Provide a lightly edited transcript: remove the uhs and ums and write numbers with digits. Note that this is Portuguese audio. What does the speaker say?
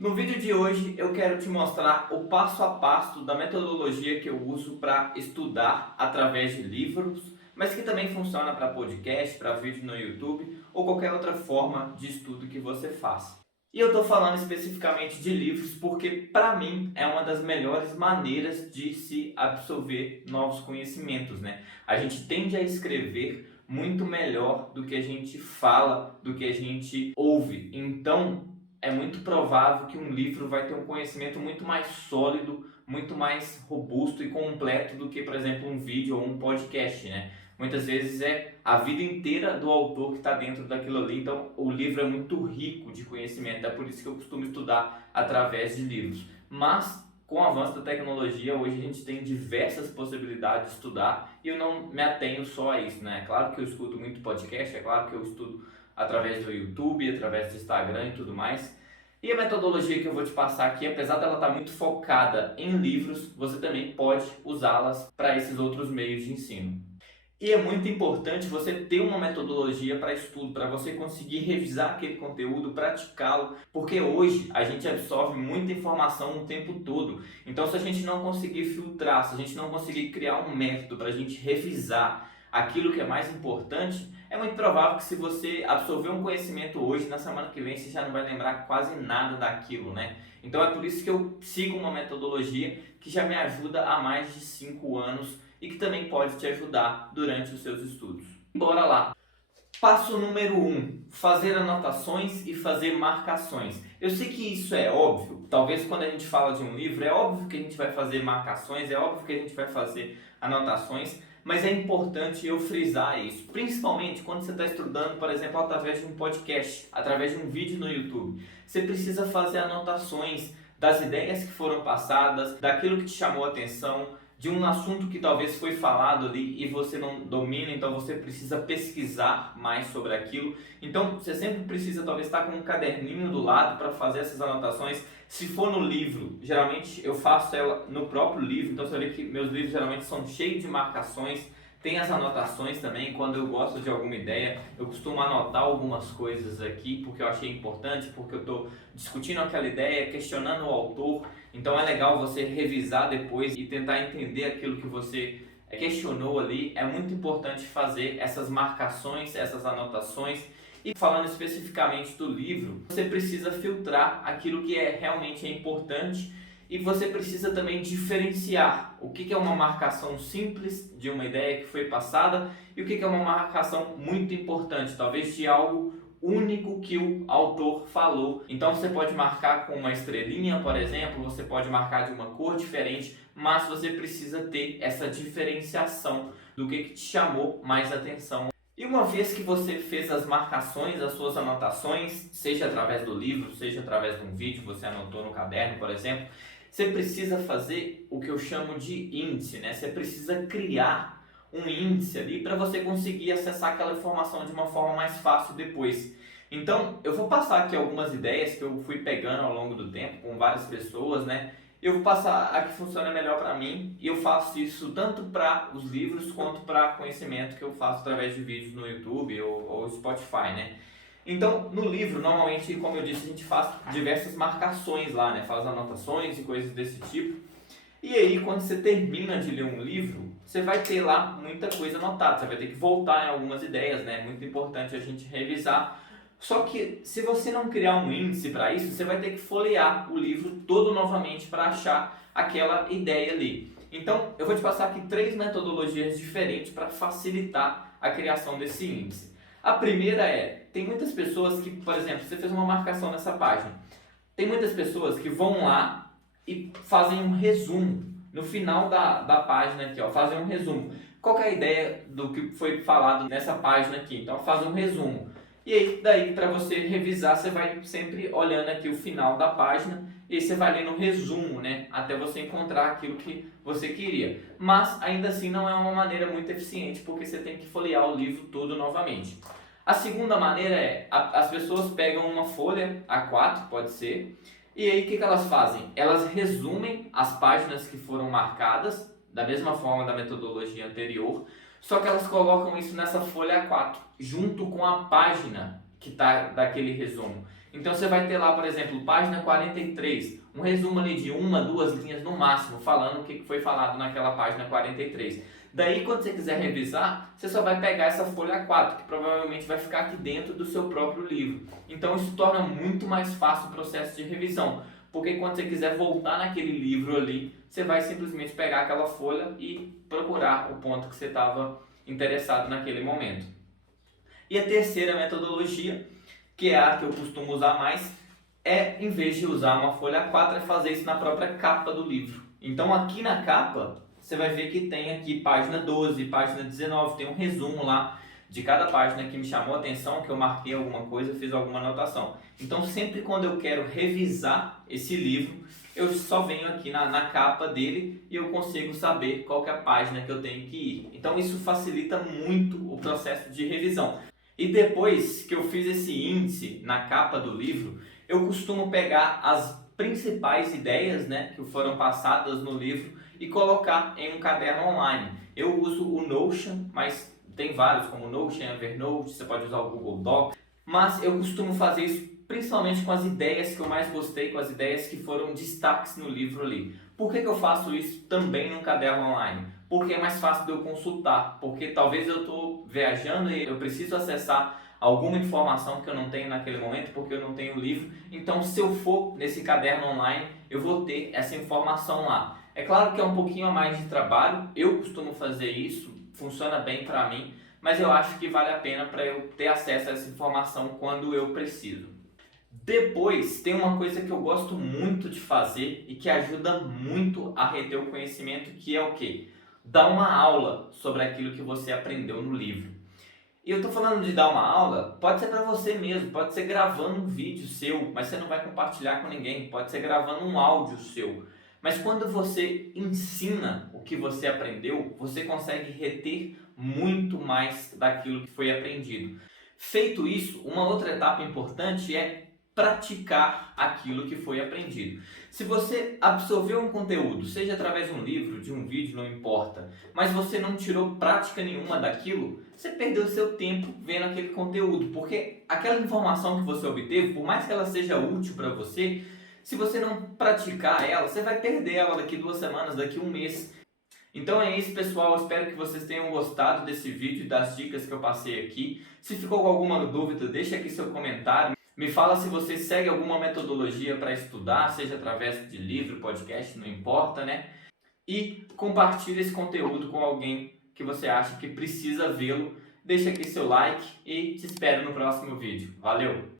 No vídeo de hoje eu quero te mostrar o passo a passo da metodologia que eu uso para estudar através de livros, mas que também funciona para podcast, para vídeo no YouTube ou qualquer outra forma de estudo que você faça. E eu estou falando especificamente de livros porque, para mim, é uma das melhores maneiras de se absorver novos conhecimentos, né? A gente tende a escrever muito melhor do que a gente fala, do que a gente ouve. Então, é muito provável que um livro vai ter um conhecimento muito mais sólido, muito mais robusto e completo do que, por exemplo, um vídeo ou um podcast, né? Muitas vezes é a vida inteira do autor que está dentro daquilo ali, então o livro é muito rico de conhecimento, é por isso que eu costumo estudar através de livros. Mas, com o avanço da tecnologia, hoje a gente tem diversas possibilidades de estudar e eu não me atenho só a isso, né? É claro que eu escuto muito podcast, é claro que eu estudo através do YouTube, através do Instagram e tudo mais. E a metodologia que eu vou te passar aqui, apesar dela estar muito focada em livros, você também pode usá-las para esses outros meios de ensino. E é muito importante você ter uma metodologia para estudo, para você conseguir revisar aquele conteúdo, praticá-lo, porque hoje a gente absorve muita informação o tempo todo. Então, se a gente não conseguir filtrar, se a gente não conseguir criar um método para a gente revisar aquilo que é mais importante, é muito provável que se você absorver um conhecimento hoje, na semana que vem você já não vai lembrar quase nada daquilo, né? Então é por isso que eu sigo uma metodologia que já me ajuda há mais de 5 anos e que também pode te ajudar durante os seus estudos. Bora lá! Passo número 1, fazer anotações e fazer marcações. Eu sei que isso é óbvio, talvez quando a gente fala de um livro, é óbvio que a gente vai fazer marcações, é óbvio que a gente vai fazer anotações, mas é importante eu frisar isso, principalmente quando você está estudando, por exemplo, através de um podcast, através de um vídeo no YouTube. Você precisa fazer anotações das ideias que foram passadas, daquilo que te chamou a atenção, de um assunto que talvez foi falado ali e você não domina, então você precisa pesquisar mais sobre aquilo. Então você sempre precisa talvez estar com um caderninho do lado para fazer essas anotações. Se for no livro, geralmente eu faço ela no próprio livro, então você vê que meus livros geralmente são cheios de marcações. Tem as anotações também, quando eu gosto de alguma ideia, eu costumo anotar algumas coisas aqui, porque eu achei importante, porque eu estou discutindo aquela ideia, questionando o autor. Então é legal você revisar depois e tentar entender aquilo que você questionou ali. É muito importante fazer essas marcações, essas anotações. E falando especificamente do livro, você precisa filtrar aquilo que realmente é importante e você precisa também diferenciar o que é uma marcação simples de uma ideia que foi passada e o que é uma marcação muito importante, talvez de algo único que o autor falou. Então você pode marcar com uma estrelinha, por exemplo, você pode marcar de uma cor diferente, mas você precisa ter essa diferenciação do que te chamou mais atenção. E uma vez que você fez as marcações, as suas anotações, seja através do livro, seja através de um vídeo, você anotou no caderno, por exemplo, você precisa fazer o que eu chamo de índice, né? Você precisa criar um índice ali para você conseguir acessar aquela informação de uma forma mais fácil depois. Então, eu vou passar aqui algumas ideias que eu fui pegando ao longo do tempo com várias pessoas, né? Eu vou passar a que funciona melhor para mim e eu faço isso tanto para os livros quanto para conhecimento que eu faço através de vídeos no YouTube ou Spotify, né? Então, no livro, normalmente, como eu disse, a gente faz diversas marcações lá, né? Faz anotações e coisas desse tipo. E aí, quando você termina de ler um livro, você vai ter lá muita coisa anotada. Você vai ter que voltar em algumas ideias, né? É muito importante a gente revisar. Só que, se você não criar um índice para isso, você vai ter que folhear o livro todo novamente para achar aquela ideia ali. Então, eu vou te passar aqui 3 metodologias diferentes para facilitar a criação desse índice. A primeira tem muitas pessoas que, por exemplo, você fez uma marcação nessa página. Tem muitas pessoas que vão lá e fazem um resumo no final da página aqui, ó, fazem um resumo. Qual que é a ideia do que foi falado nessa página aqui? Então, fazem um resumo. E aí, daí, para você revisar, você vai sempre olhando aqui o final da página e aí você vai lendo o resumo, né? Até você encontrar aquilo que você queria. Mas, ainda assim, não é uma maneira muito eficiente, porque você tem que folhear o livro todo novamente. A segunda maneira as pessoas pegam uma folha A4, pode ser, e aí o que elas fazem? Elas resumem as páginas que foram marcadas, da mesma forma da metodologia anterior, só que elas colocam isso nessa folha A4, junto com a página que está daquele resumo. Então você vai ter lá, por exemplo, página 43, um resumo ali de uma, duas linhas no máximo, falando o que foi falado naquela página 43. Daí, quando você quiser revisar, você só vai pegar essa folha A4, que provavelmente vai ficar aqui dentro do seu próprio livro. Então isso torna muito mais fácil o processo de revisão, porque quando você quiser voltar naquele livro ali, você vai simplesmente pegar aquela folha e procurar o ponto que você estava interessado naquele momento. E a terceira metodologia, que é a que eu costumo usar mais, é, em vez de usar uma folha A4, é fazer isso na própria capa do livro. Então aqui na capa, você vai ver que tem aqui página 12, página 19, tem um resumo lá de cada página que me chamou a atenção, que eu marquei alguma coisa, fiz alguma anotação. Então sempre quando eu quero revisar esse livro, eu só venho aqui na capa dele e eu consigo saber qual que é a página que eu tenho que ir. Então isso facilita muito o processo de revisão. E depois que eu fiz esse índice na capa do livro, eu costumo pegar as principais ideias, né, que foram passadas no livro e colocar em um caderno online. Eu uso o Notion, mas tem vários como o Notion, Evernote, você pode usar o Google Docs, mas eu costumo fazer isso principalmente com as ideias que eu mais gostei, com as ideias que foram destaques no livro ali. Por que eu faço isso também no caderno online? Porque é mais fácil de eu consultar, porque talvez eu estou viajando e eu preciso acessar alguma informação que eu não tenho naquele momento, porque eu não tenho o livro. Então, se eu for nesse caderno online, eu vou ter essa informação lá. É claro que é um pouquinho a mais de trabalho, eu costumo fazer isso, funciona bem para mim, mas eu acho que vale a pena para eu ter acesso a essa informação quando eu preciso. Depois, tem uma coisa que eu gosto muito de fazer e que ajuda muito a reter o conhecimento, que é o quê? Dar uma aula sobre aquilo que você aprendeu no livro. E eu estou falando de dar uma aula, pode ser para você mesmo, pode ser gravando um vídeo seu, mas você não vai compartilhar com ninguém, pode ser gravando um áudio seu. Mas quando você ensina o que você aprendeu, você consegue reter muito mais daquilo que foi aprendido. Feito isso, uma outra etapa importante é praticar aquilo que foi aprendido. Se você absorveu um conteúdo, seja através de um livro, de um vídeo, não importa, mas você não tirou prática nenhuma daquilo, você perdeu seu tempo vendo aquele conteúdo, porque aquela informação que você obteve, por mais que ela seja útil para você, se você não praticar ela, você vai perder ela daqui 2 semanas, daqui 1 mês. Então é isso, pessoal, eu espero que vocês tenham gostado desse vídeo e das dicas que eu passei aqui. Se ficou com alguma dúvida, deixa aqui seu comentário. Me fala se você segue alguma metodologia para estudar, seja através de livro, podcast, não importa, né? E compartilhe esse conteúdo com alguém que você acha que precisa vê-lo. Deixa aqui seu like e te espero no próximo vídeo. Valeu!